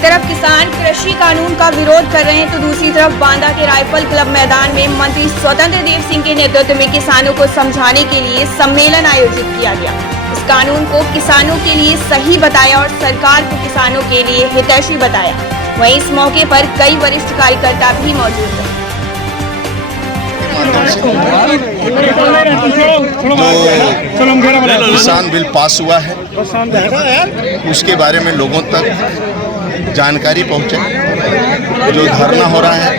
एक तरफ किसान कृषि कानून का विरोध कर रहे हैं तो दूसरी तरफ बांदा के राइफल क्लब मैदान में मंत्री स्वतंत्र देव सिंह के नेतृत्व में किसानों को समझाने के लिए सम्मेलन आयोजित किया गया। इस कानून को किसानों के लिए सही बताया और सरकार को किसानों के लिए हितैषी बताया। वहीं इस मौके पर कई वरिष्ठ कार्यकर्ता भी मौजूद थे। जो किसान बिल पास हुआ है उसके बारे में लोगों तक जानकारी पहुंचे। जो धरना हो रहा है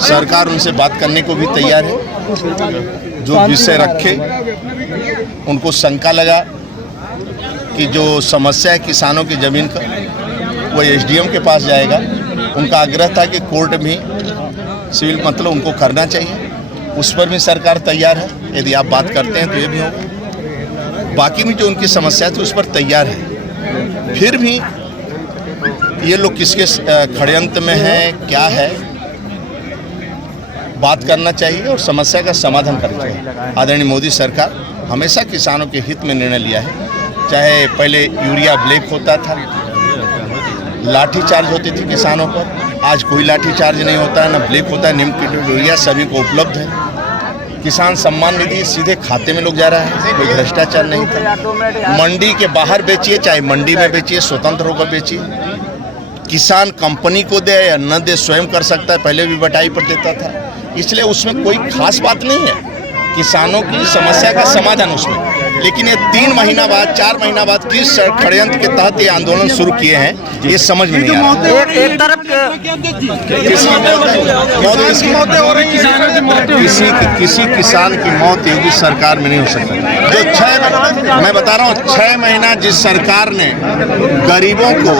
सरकार उनसे बात करने को भी तैयार है। जो विषय रखे उनको शंका लगा कि जो समस्या है किसानों की ज़मीन का वो एसडीएम के पास जाएगा। उनका आग्रह था कि कोर्ट भी सिविल मतलब उनको करना चाहिए, उस पर भी सरकार तैयार है। यदि आप बात करते हैं तो ये भी होगा। बाकी भी जो उनकी समस्या थी उस पर तैयार है। फिर भी ये लोग किसके षड्यंत्र में हैं, क्या है, बात करना चाहिए और समस्या का समाधान करना चाहिए। आदरणीय मोदी सरकार हमेशा किसानों के हित में निर्णय लिया है। चाहे पहले यूरिया ब्लैक होता था, लाठीचार्ज होती थी किसानों पर, आज कोई लाठीचार्ज नहीं होता है, ना ब्लैक होता है। नीम यूरिया सभी को उपलब्ध है। किसान सम्मान निधि सीधे खाते में लोग जा रहा है, कोई भ्रष्टाचार नहीं था। मंडी के बाहर बेचिए, चाहे मंडी में बेचिए, स्वतंत्र होकर बेचिए। किसान कंपनी को दे या न दे स्वयं कर सकता है, पहले भी बटाई पर देता था। इसलिए उसमें कोई खास बात नहीं है, किसानों की समस्या का समाधान उसमें। लेकिन ये 3 महीना बाद 4 महीना बाद किस षड्यंत्र के तहत ये आंदोलन शुरू किए हैं ये समझ में नहीं आ रहा। एक तरफ किसी किसान की मौत योगी सरकार में नहीं हो सकती। जो मैं बता रहा हूँ 6 महीना जिस सरकार ने गरीबों को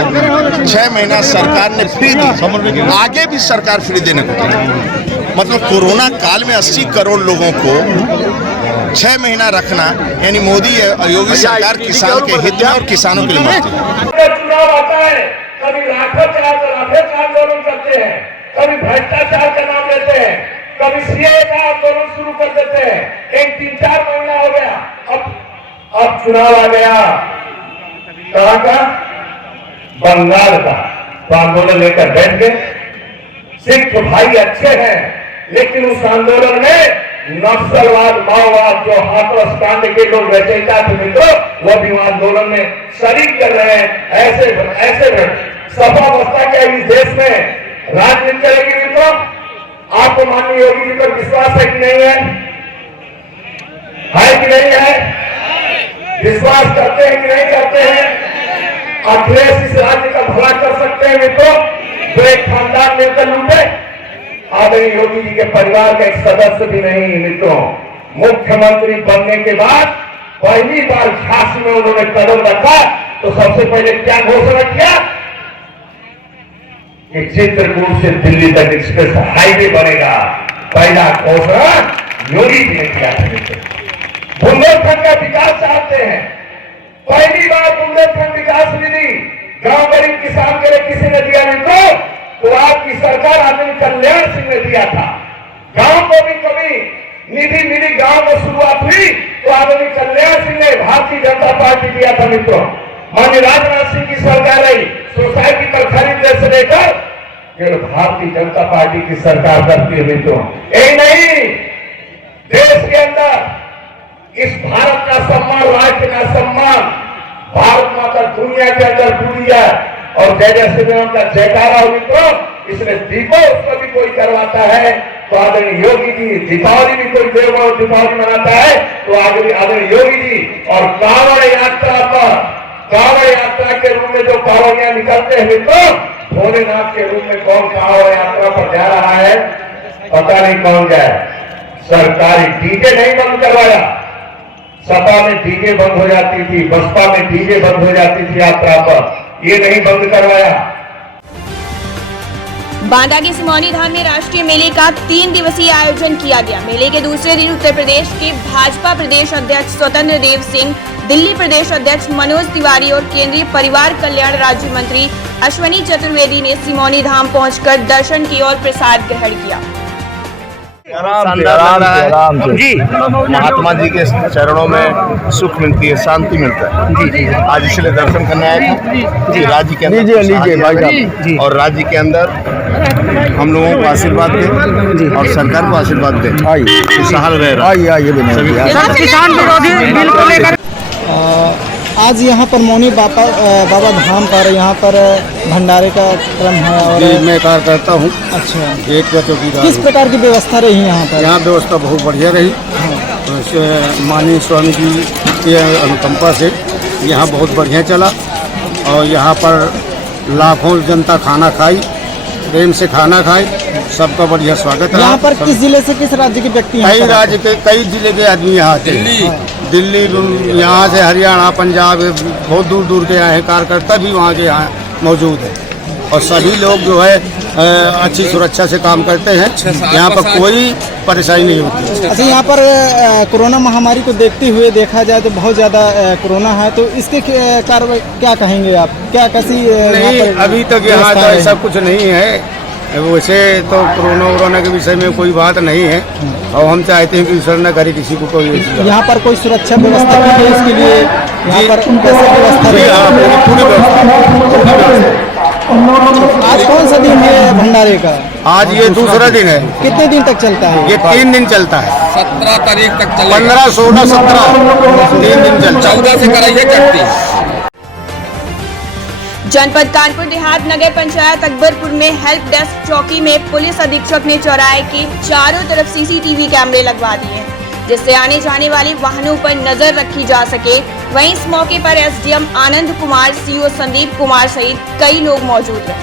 6 महीना सरकार ने फ्री दी, आगे भी सरकार फ्री देने को तैयार। मतलब कोरोना काल में 80 करोड़ लोगों को 6 महीना रखना, यानी मोदी योगी सरकार किसान के हित में और किसानों के लिए मरती है। चुनाव आता है, कभी लाठीचार्ज आंदोलन करते हैं, कभी भ्रष्टाचार का नाम लेते हैं, कभी सीए का आंदोलन शुरू कर देते हैं। एक 3-4 महीना हो गया, अब चुनाव आ गया। कहाँ का? बंगाल का। तो आंदोलन लेकर बैठ गए। सिख तो भाई अच्छे हैं, लेकिन उस आंदोलन में नक्सलवाद, माओवाद, जो हाथरस कांड के लोग रचयिता थे मित्रों, वो भी आंदोलन में शरीक कर रहे हैं। ऐसे सपा बसपा के इस देश में राजनीति चलेगी मित्रों। आपको माननीय योगी जी पर विश्वास है कि नहीं है? है कि नहीं है? विश्वास करते हैं कि नहीं करते हैं? अखिलेश इस राज्य का भला कर सकते हैं मित्रों? जो एक खानदान मिलकर लूटे। आदरणीय योगी जी के परिवार का एक सदस्य भी नहीं मित्रों। मुख्यमंत्री बनने के बाद पहली बार झांसी में उन्होंने कदम रखा तो सबसे पहले क्या घोषणा किया कि चित्रकूट से दिल्ली तक एक्सप्रेस हाईवे बनेगा। पहला घोषणा योगी जी ने किया था। बुंदेलखंड का विकास चाहते हैं। पहली बार बुंदेलखंड विकास निधि गांव गरीब किसान के लिए किसी ने दिया मित्रों? तो आपकी सरकार आदरणीय कल्याण सिंह ने दिया था। गांव को भी कभी निधि मिली, गांव में शुरुआत हुई तो आदरणीय कल्याण सिंह ने भारतीय जनता पार्टी दिया था मित्रों। माननीय राजनाथ सिंह की सरकार आई, सोसाइटी पर खरीदने से लेकर फिर भारतीय जनता पार्टी की सरकार करती है मित्रों। यही नहीं, देश के अंदर इस भारत का सम्मान, राज्य का सम्मान, भारत माता दुनिया के अंदर पूरी है। और जय जय श्री राम का जयकारा हो मित्रों। इसलिए दीपोत्सव भी कोई करवाता है तो आदरणीय योगी जी, दीपावली भी कोई दीपावली मनाता है तो आदरणीय योगी जी। और कांवड़ यात्रा पर, कांवड़ यात्रा के रूप में जो कांवड़ियां निकलते हैं मित्रों, भोलेनाथ के रूप में कौन कांवड़ यात्रा पर जा रहा है? पता नहीं कौन जाए। सरकारी डीजे नहीं बंद करवाया। सपा में डीजे बंद हो जाती थी, बसपा में डीजे बंद हो जाती थी यात्रा पर, ये नहीं बंद करवाया। बांदा के सिमौनी धाम में राष्ट्रीय मेले का 3 दिवसीय आयोजन किया गया। मेले के दूसरे दिन उत्तर प्रदेश के भाजपा प्रदेश अध्यक्ष स्वतंत्र देव सिंह, दिल्ली प्रदेश अध्यक्ष मनोज तिवारी और केंद्रीय परिवार कल्याण राज्य मंत्री अश्विनी चतुर्वेदी ने सिमौनी धाम पहुंचकर दर्शन किए और प्रसाद ग्रहण किया। आराम से महात्मा जी के चरणों में सुख मिलती है, शांति मिलता है। जी आज इसलिए दर्शन करने आए थे कि राज्य के अंदर लीजिए भाई साहब, और राज्य के अंदर हम लोगों को आशीर्वाद दे और सरकार को आशीर्वाद दे, खुशहाल रह रहा है। किसान विरोधी बिल को लेकर आज यहाँ पर मौनी बाबा धाम पर यहाँ पर भंडारे का क्रम है और मैं कार्यकर्ता हूँ। अच्छा, एक चौकीदार। किस प्रकार की व्यवस्था रही यहाँ पर? यहाँ व्यवस्था बहुत बढ़िया रही। माननीय स्वामी जी के अनुकंपा से यहाँ बहुत बढ़िया चला और यहाँ पर लाखों जनता खाना खाई, प्रेम से खाना खाई, सबका बढ़िया स्वागत। यहाँ पर किस जिले से किस राज्य के व्यक्ति? कई राज्य के कई जिले के आदमी यहाँ आते हैं, दिल्ली यहाँ से हरियाणा पंजाब बहुत दूर दूर के आए हैं। कार्यकर्ता भी वहाँ के यहाँ मौजूद है और सभी लोग जो है अच्छी सुरक्षा से काम करते हैं। यहाँ पर कोई परेशानी नहीं होती। अच्छा, यहाँ पर कोरोना महामारी को देखते हुए देखा जाए तो बहुत ज़्यादा कोरोना है, तो इसके कार्रवाई क्या कहेंगे आप? क्या कैसी? नहीं, अभी तक यहाँ तो ऐसा कुछ नहीं है। वैसे तो कोरोना के विषय में कोई बात नहीं है और हम चाहते हैं कि ईश्वर न करे किसी को कोई। यहाँ पर कोई सुरक्षा व्यवस्था की है इसके लिए? यहाँ पर कैसे व्यवस्था? पूरी व्यवस्था। आज कौन सा दिन है भंडारे का? आज ये दूसरा दिन है। कितने दिन तक चलता है? ये 3 दिन चलता है। 17 तारीख तक चलेगा। 15, 16, 17 3 दिन चलता है। 14 से कराइए करती। जनपद कानपुर देहात नगर पंचायत अकबरपुर में हेल्प डेस्क चौकी में पुलिस अधीक्षक ने चौराहे के चारों तरफ सीसीटीवी कैमरे लगवा दिए हैं, जिससे आने जाने वाले वाहनों पर नजर रखी जा सके। वहीं इस मौके पर एसडीएम आनंद कुमार, सीओ संदीप कुमार सहित कई लोग मौजूद रहे।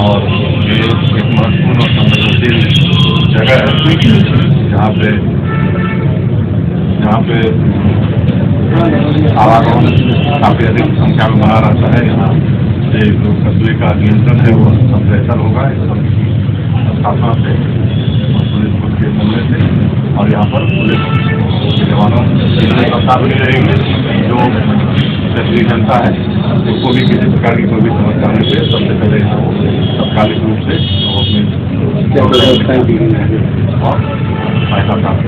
और ये एक महत्वपूर्ण और संवेदनशील जगह है जहाँ पे आवागमन काफ़ी अधिक संख्या में बना रहता है। यहाँ से जो कस्बे का नियंत्रण है वो सब बेहतर होगा इस सब की स्थापना से और पुलिस बल के बनने से। और यहाँ पर पुलिस जवानों की व्यवस्था भी रहेगी। जो क्षेत्रीय जनता है उसको भी किसी प्रकार की कोई भी समस्या होने से सबसे पहले तत्कालिक रूप से और सहायता प्राप्त।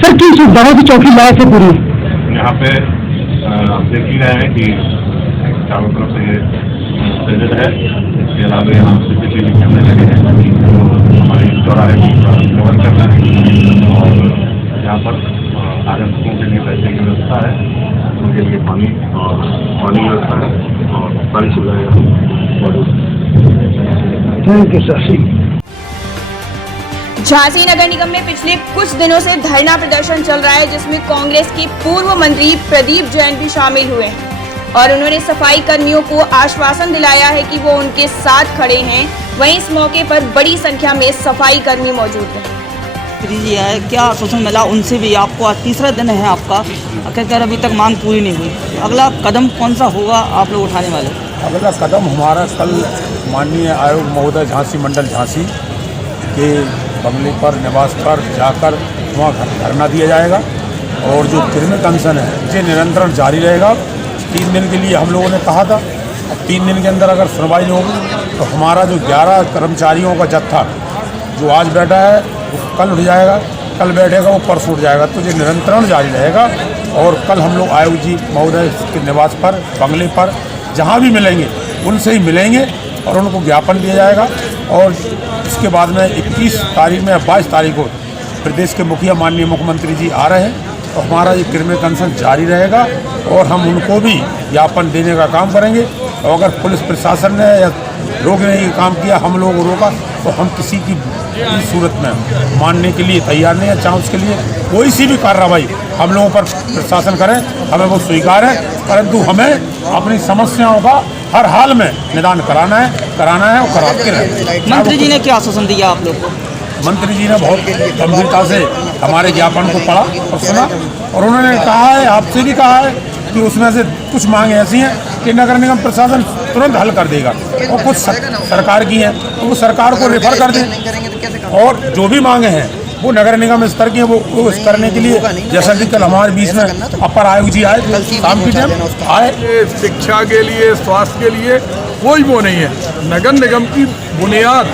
सर, किस सुविधाओं की चौकी लाभ से पूरी? यहाँ पे आप देख ही रहे हैं कि चारों तरफ से ये सजद है। इसके अलावा यहाँ सीसीटीवी कैमरे लगे हैं जो हमारी चौराहे की कवर करना है। और यहाँ पर आगंतुकों के लिए पैसे की व्यवस्था है, उनके लिए पानी व्यवस्था है और सारी सुविधाएं मौजूद हैं। Thank you sir. झांसी नगर निगम में पिछले कुछ दिनों से धरना प्रदर्शन चल रहा है, जिसमें कांग्रेस के पूर्व मंत्री प्रदीप जैन भी शामिल हुए हैं और उन्होंने सफाई कर्मियों को आश्वासन दिलाया है कि वो उनके साथ खड़े हैं। वहीं इस मौके पर बड़ी संख्या में सफाई कर्मी मौजूद हैं। जी है, क्या आश्वासन मिला उनसे भी? आपको आज तीसरा दिन है आपका, कहकर अभी तक मांग पूरी नहीं हुई। अगला कदम कौन सा होगा आप लोग उठाने वाले? अगला कदम हमारा कल माननीय आयोग महोदय झांसी मंडल झांसी के बंगले पर निवास पर जाकर वहाँ धरना दिया जाएगा और जो क्रिमिनल कंसन है इसे निरंतर जारी रहेगा। 3 दिन के लिए हम लोगों ने कहा था। अब 3 दिन के अंदर अगर सुनवाई होगी तो हमारा जो 11 कर्मचारियों का जत्था जो आज बैठा है वो कल उठ जाएगा, कल बैठेगा वो परसों उठ जाएगा। तो ये निरंतरण जारी रहेगा और कल हम लोग आयोग जी महोदय के निवास पर बंगले पर जहाँ भी मिलेंगे उनसे ही मिलेंगे और उनको ज्ञापन दिया जाएगा। और इसके बाद में 21 तारीख में 22 तारीख को प्रदेश के मुखिया माननीय मुख्यमंत्री जी आ रहे हैं तो हमारा ये क्रिमिनल कंसर्न जारी रहेगा और हम उनको भी ज्ञापन देने का काम करेंगे। और अगर पुलिस प्रशासन ने या रोकने का काम किया, हम लोगों को रोका, तो हम किसी की सूरत में मानने के लिए तैयार नहीं है। चाहे उसके लिए कोई सी भी कार्रवाई हम लोगों पर प्रशासन करे, हमें वो स्वीकार है, परंतु हमें अपनी समस्याओं का हर हाल में निदान कराना है और कराते रहे। मंत्री जी ने क्या आश्वासन दिया आप लोग को? मंत्री जी ने बहुत गंभीरता से हमारे ज्ञापन को पढ़ा और सुना और उन्होंने कहा है, आपसे भी कहा है कि उसमें से कुछ मांगे ऐसी हैं कि नगर निगम प्रशासन तुरंत हल कर देगा और कुछ सरकार की हैं तो वो सरकार को रेफर कर दें और जो भी मांगे हैं वो नगर निगम स्तर की है, वो करने के लिए जैसा कि कल हमारे बीच में अपर आयुक्त जी आए शाम की टाइम आए। शिक्षा के लिए, स्वास्थ्य के लिए कोई वो नहीं है। नगर निगम की बुनियाद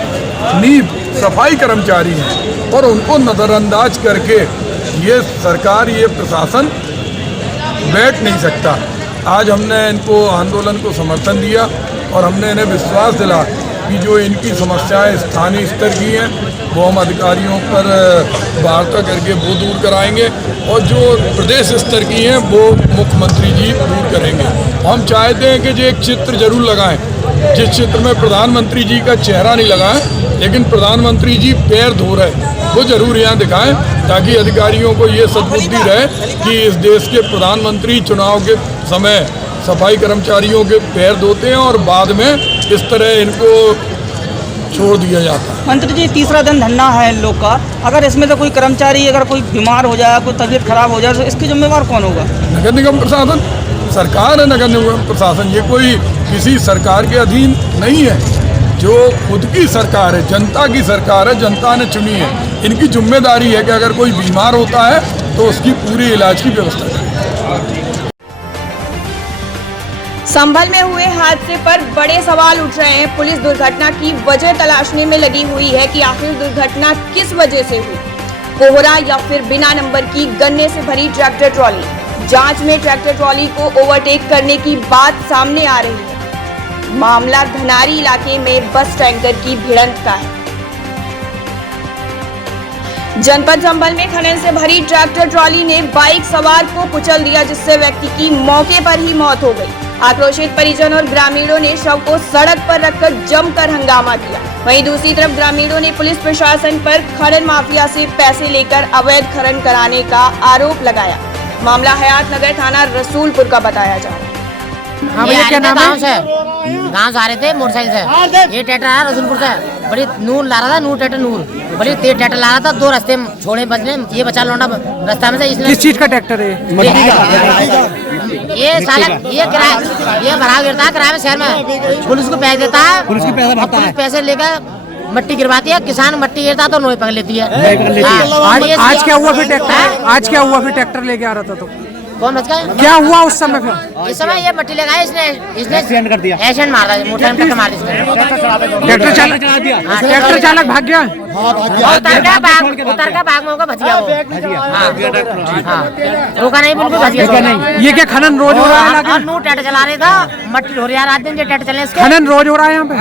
नींव सफाई कर्मचारी हैं और उनको नज़रअंदाज करके ये सरकार, ये प्रशासन बैठ नहीं सकता। आज हमने इनको आंदोलन को समर्थन दिया और हमने इन्हें विश्वास दिला कि जो इनकी समस्याएं स्थानीय स्तर की हैं वो हम अधिकारियों पर वार्ता करके वो दूर कराएंगे और जो प्रदेश स्तर की हैं वो मुख्यमंत्री जी दूर करेंगे। हम चाहते हैं कि जो एक चित्र जरूर लगाएं, जिस चित्र में प्रधानमंत्री जी का चेहरा नहीं लगाएं लेकिन प्रधानमंत्री जी पैर धो रहे वो जरूर यहाँ दिखाएं, ताकि अधिकारियों को ये सद्बुद्धि रहे कि इस देश के प्रधानमंत्री चुनाव के समय सफाई कर्मचारियों के पैर धोते हैं और बाद में इस तरह इनको छोड़ दिया जाता है। मंत्री जी, तीसरा दिन धरना है इन लोग का, अगर इसमें से कोई कर्मचारी अगर कोई बीमार हो जाए, कोई तबीयत खराब हो जाए तो इसकी जिम्मेवार कौन होगा? नगर निगम प्रशासन, सरकार है नगर निगम प्रशासन। ये कोई किसी सरकार के अधीन नहीं है, जो खुद की सरकार है, जनता की सरकार है, जनता ने चुनी है। इनकी जिम्मेदारी है कि अगर कोई बीमार होता है तो उसकी पूरी इलाज की व्यवस्था करें। संभल में हुए हादसे पर बड़े सवाल उठ रहे हैं। पुलिस दुर्घटना की वजह तलाशने में लगी हुई है कि आखिर दुर्घटना किस वजह से हुई, कोहरा या फिर बिना नंबर की गन्ने से भरी ट्रैक्टर ट्रॉली। जांच में ट्रैक्टर ट्रॉली को ओवरटेक करने की बात सामने आ रही है। मामला धनारी इलाके में बस टैंकर की भिड़ंत का है। जनपद संभल में खनन से भरी ट्रैक्टर ट्रॉली ने बाइक सवार को कुचल दिया, जिससे व्यक्ति की मौके पर ही मौत हो गई। आक्रोशित परिजन और ग्रामीणों ने शव को सड़क पर रखकर जमकर हंगामा किया। वहीं दूसरी तरफ ग्रामीणों ने पुलिस प्रशासन पर खनन माफिया से पैसे लेकर अवैध खनन कराने का आरोप लगाया। मामला हयात नगर थाना रसूलपुर का बताया जा रहा है। ये क्या नाम है? गाँव जा रहे थे मोटरसाइकिल से, ये ट्रैक्टर आया रसूलपुर से, बड़ी नूर ला रहा था, नूर ट्रैक्टर नूर बड़ी तेज ट्रैक्टर ला रहा था। दो रास्ते छोड़े बचने, ये बचा लौंडा रास्ता में से। इसने किस चीज का ट्रैक्टर है? ये साला ये भरा गिरता है किराए में शहर में, पुलिस को पैसे देता है, पुलिस की पैसा भरता है, पैसे लेकर मट्टी गिरवाती है, किसान मट्टी गिरता तो नोई पकड़ लेती है। आज क्या हुआ फिर ट्रैक्टर? आज क्या हुआ फिर ट्रैक्टर लेके आ रहा था तो कौन बच गया? क्या हुआ उस समय? फिर इस समय ये मट्टी लगाया इसने एक्सीडेंट कर दिया, एक्सीडेंट मार दिया, मोटरसाइकिल टक्कर मार दी इसने। ट्रैक्टर चालक भाग गया, उतर का भाग में होगा, भज गया वो। रोका नहीं, बिल्कुल भज गया। ये क्या खनन रोज हो रहा है? नू ट्रैक्टर चला रहे था, मट्टी हो रही है, रात दिन जो ट्रैक्टर चले इसके। खनन रोज हो रहा है यहाँ पे?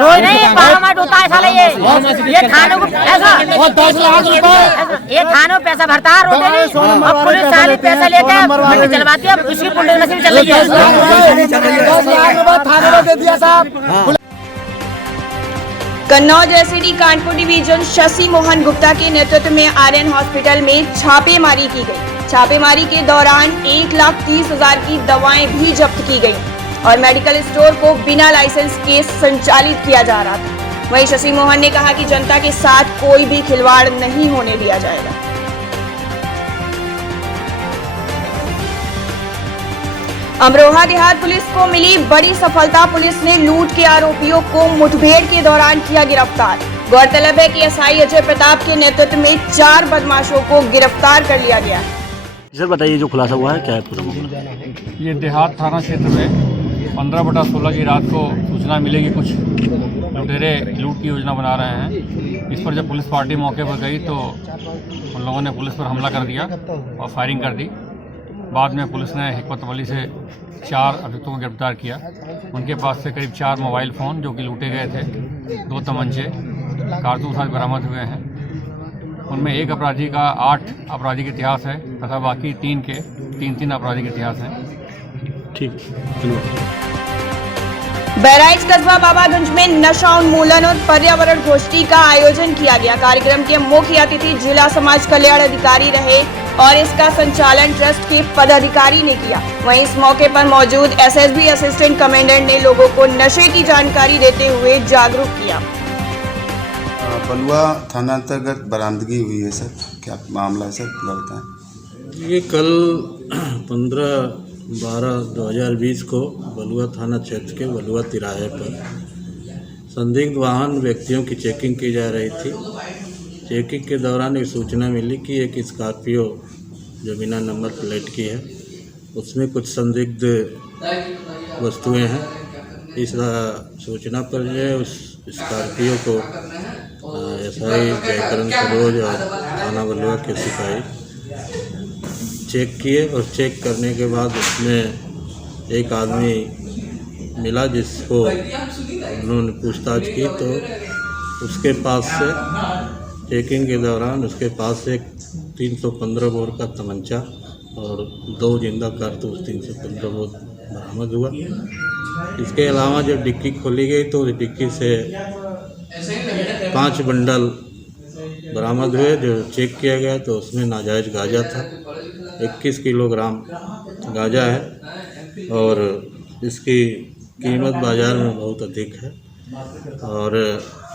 रोज नहीं, पारामार्ट होता है साला। ये थानों को पैसा, ये थानों पैसा भरता है, रोज नहीं। अब पुलिस साली पैसा लेकर मट्टी चलवाती है, उसकी पुलिस मशीन चल रही है। कन्नौज एसएडी कानपुर डिवीजन शशि मोहन गुप्ता के नेतृत्व में आर्यन हॉस्पिटल में छापेमारी की गई। छापेमारी के दौरान 1,30,000 की दवाएं भी जब्त की गई और मेडिकल स्टोर को बिना लाइसेंस के संचालित किया जा रहा था। वहीं शशि मोहन ने कहा कि जनता के साथ कोई भी खिलवाड़ नहीं होने दिया जाएगा। अमरोहा देहात पुलिस को मिली बड़ी सफलता। पुलिस ने लूट के आरोपियों को मुठभेड़ के दौरान किया गिरफ्तार। गौरतलब है कि एसआई अजय प्रताप के नेतृत्व में 4 बदमाशों को गिरफ्तार कर लिया गया। सर बताइए, जो खुलासा हुआ है क्या है पूरा मामला? ये देहात थाना क्षेत्र में 15/16 की रात को सूचना मिली कि कुछ लुटेरे लूट की योजना बना रहे हैं। इस पर जब पुलिस पार्टी मौके पर गई तो उन लोगों ने पुलिस पर हमला कर दिया और फायरिंग कर दी। बाद में पुलिस ने हिकमत अमली से 4 अभियुक्तों को गिरफ्तार किया। उनके पास से करीब 4 मोबाइल फ़ोन जो कि लूटे गए थे, 2 तमंचे, कारतूस आदि बरामद हुए हैं। उनमें एक अपराधी का 8 आपराधिक इतिहास है तथा बाकी 3 के 3 आपराधिक इतिहास हैं। ठीक। बहराइच कस्बा बाबागंज में नशा उन्मूलन और पर्यावरण गोष्ठी का आयोजन किया गया। कार्यक्रम के मुख्य अतिथि जिला समाज कल्याण अधिकारी रहे और इसका संचालन ट्रस्ट के पदाधिकारी ने किया। वहीं इस मौके पर मौजूद एसएसबी असिस्टेंट कमांडेंट ने लोगों को नशे की जानकारी देते हुए जागरूक किया। बलुआ थाना अंतर्गत बरामदगी हुई है सर, क्या मामला है सर, पूरा बताएं। ये कल 15/12/2020 को बलुआ थाना क्षेत्र के बलुआ तिराहे पर संदिग्ध वाहन व्यक्तियों की चेकिंग की जा रही थी। चेकिंग के दौरान एक सूचना मिली कि एक स्कॉर्पियो जो बिना नंबर प्लेट की है उसमें कुछ संदिग्ध वस्तुएं हैं। इस सूचना पर जो है उस स्कॉर्पियो को एसआई जयकरण सरोज और थाना बलुआ के सिपाही चेक किए और चेक करने के बाद उसमें एक आदमी मिला जिसको उन्होंने पूछताछ की तो उसके पास से चेकिंग के दौरान उसके पास से 315 बोर का तमंचा और 2 जिंदा कारतूस 315 बोर बरामद हुआ। इसके अलावा जब डिक्की खोली गई तो डिक्की से 5 बंडल बरामद हुए जो चेक किया गया तो उसमें नाजायज़ गांजा था। 21 किलोग्राम गांजा है और इसकी कीमत बाज़ार में बहुत अधिक है और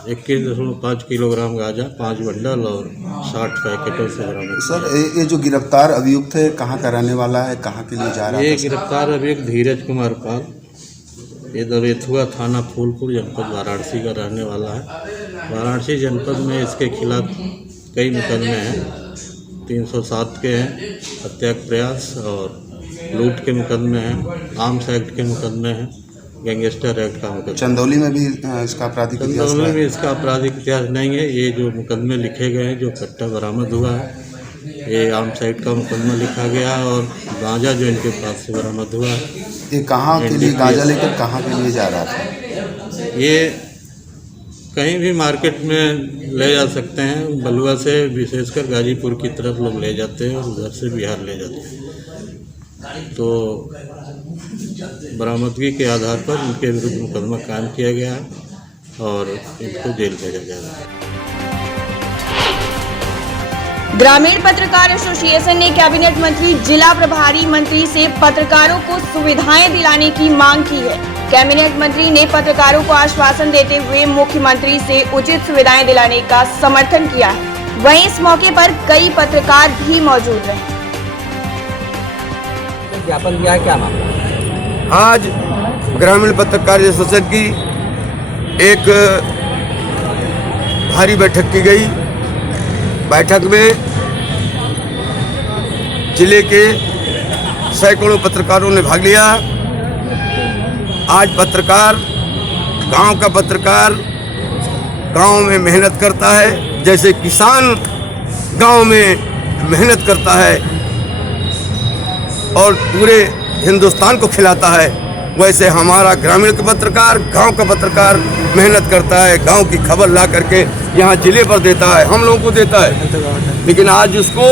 21.5 किलोग्राम गांजा 5 बंडल और 60 पैकेटों से बरामद। सर ये जो गिरफ्तार अभियुक्त है कहाँ का रहने वाला है, कहाँ के लिए जा रहा है? ये गिरफ्तार अभियुक्त धीरज कुमार पाल, ये दवेथुआ थाना फूलपुर जनपद वाराणसी का रहने वाला है। वाराणसी जनपद में इसके खिलाफ कई मुकदमे हैं, 307 के हैं, हत्या का प्रयास और लूट के मुकदमे हैं, आर्म्स एक्ट के मुकदमे हैं, गैंगस्टर एक्ट का मुकदमा। चंदौली में भी इसका आपराधिक इतिहास चंदौली में इसका आपराधिक इतिहास नहीं है। ये जो मुकदमे लिखे गए हैं, जो कट्टा बरामद हुआ है, ये आर्म्स एक्ट का मुकदमा लिखा गया और गांजा जो इनके पास से बरामद हुआ है। ये कहाँ के लिए गांजा लेकर कहाँ के लिए जा रहा था? ये कहीं भी मार्केट में ले जा सकते हैं, बलुआ से विशेषकर गाजीपुर की तरफ लोग ले जाते हैं और उधर से बिहार ले जाते हैं। तो बरामदगी के आधार पर इनके विरुद्ध मुकदमा कायम किया गया है और इनको जेल भेजा जाएगा। ग्रामीण पत्रकार एसोसिएशन ने कैबिनेट मंत्री जिला प्रभारी मंत्री से पत्रकारों को सुविधाएं दिलाने की मांग की है। कैबिनेट मंत्री ने पत्रकारों को आश्वासन देते हुए मुख्यमंत्री से उचित सुविधाएं दिलाने का समर्थन किया है। वहीं इस मौके पर कई पत्रकार भी मौजूद रहे। ज्ञापन दिया है, क्या मामला? आज ग्रामीण पत्रकार एसोसिएशन की एक भारी बैठक की गई। बैठक में जिले के सैकड़ों पत्रकारों ने भाग लिया। आज पत्रकार, गांव का पत्रकार गांव में मेहनत करता है, जैसे किसान गांव में मेहनत करता है और पूरे हिंदुस्तान को खिलाता है, वैसे हमारा ग्रामीण का पत्रकार, गांव का पत्रकार मेहनत करता है, गांव की खबर ला करके यहाँ जिले पर देता है, हम लोगों को देता है। लेकिन आज उसको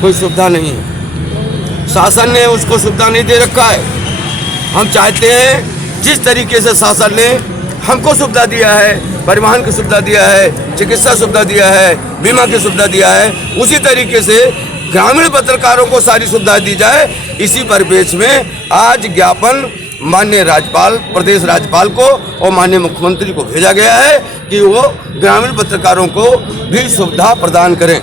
कोई सुविधा नहीं है, शासन ने उसको सुविधा नहीं दे रखा है। हम चाहते हैं जिस तरीके से शासन ने हमको सुविधा दिया है, परिवहन की सुविधा दिया है, चिकित्सा सुविधा दिया है, बीमा की सुविधा दिया है, उसी तरीके से ग्रामीण पत्रकारों को सारी सुविधा दी जाए। इसी परिप्रेक्ष्य में आज ज्ञापन माननीय राज्यपाल, प्रदेश राज्यपाल को और माननीय मुख्यमंत्री को भेजा गया है कि वो ग्रामीण पत्रकारों को भी सुविधा प्रदान करें।